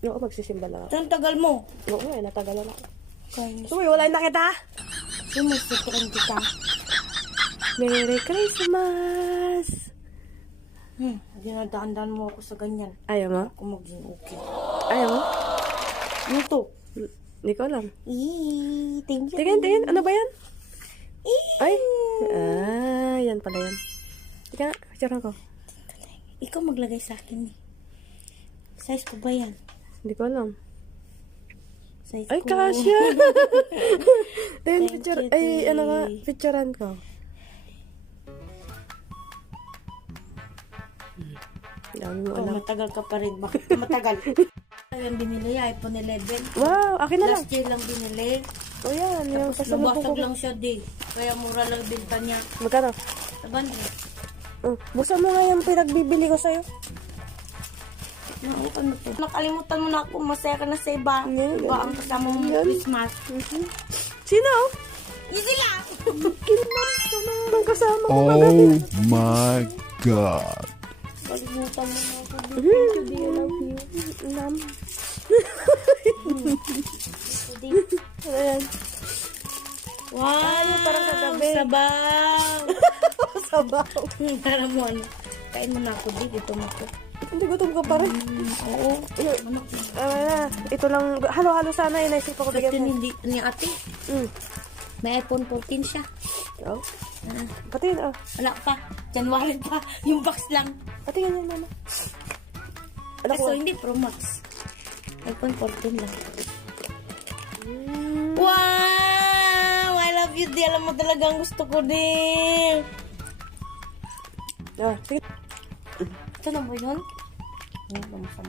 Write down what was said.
Oo, magsisimba lang ako. Ang tagal mo. Oo, natagalan ako. Kaya Uy, wala na kita. sumusutukan kita. Merry Christmas! Dinadaan-daan mo ako sa ganyan. Ayaw mo? Ako maging okay. Ayaw mo? Ano to? Hindi ko alam. Thank you. Tingin. Ano ba yan? Ay! Yan pala yan. Tika, picturean ko. Ikaw maglagay sa akin eh. Size ko ba yan? Hindi ko alam. Size Ay, ko. kasya! Tingin, Thank picture. you, Ay, ano ka? Tay. Picturean ko. Dami mo Oh, alam. matagal ka pa rin. Bakit ka matagal? Yung binili, iPhone 11. Wow, akin na lang. Last year lang binili. O yan, yung Tapos pasalubong lubasag ko. lang siya di. Kaya mura lang binta niya. Magkano? Saban Buksan mo nga yung pinagbibili ko sa'yo. ano to? Nakalimutan mo na ako. Masaya ka na sa iba. Yeah, Iba ang kasama mo yan. Christmas. Sino? Easy lang! Kinam ng kasama ko Oh kagabi. my god. Kalimutan mo na ako. Thank you, dear. Love you. Nam. Ano yan? Wow! parang kagabi. Sabaw! Sabaw. Para mo ano. Kain mo na ako di. Ito mo ko. Hindi gutom ka pa rin. Oo. Ito lang, halo-halo sana yun. Naisip ko Kasi bigyan mo. ni ate. May iPhone 14 siya. Oh. Pati yun, Wala pa. January pa. Yung box lang. Pati yun, mama. Anak So, ko. hindi Pro Max. iPhone 14 lang. Wow! I love you, di. Alam mo talagang gusto ko din. Sige. Ito na ba yun? Ano ba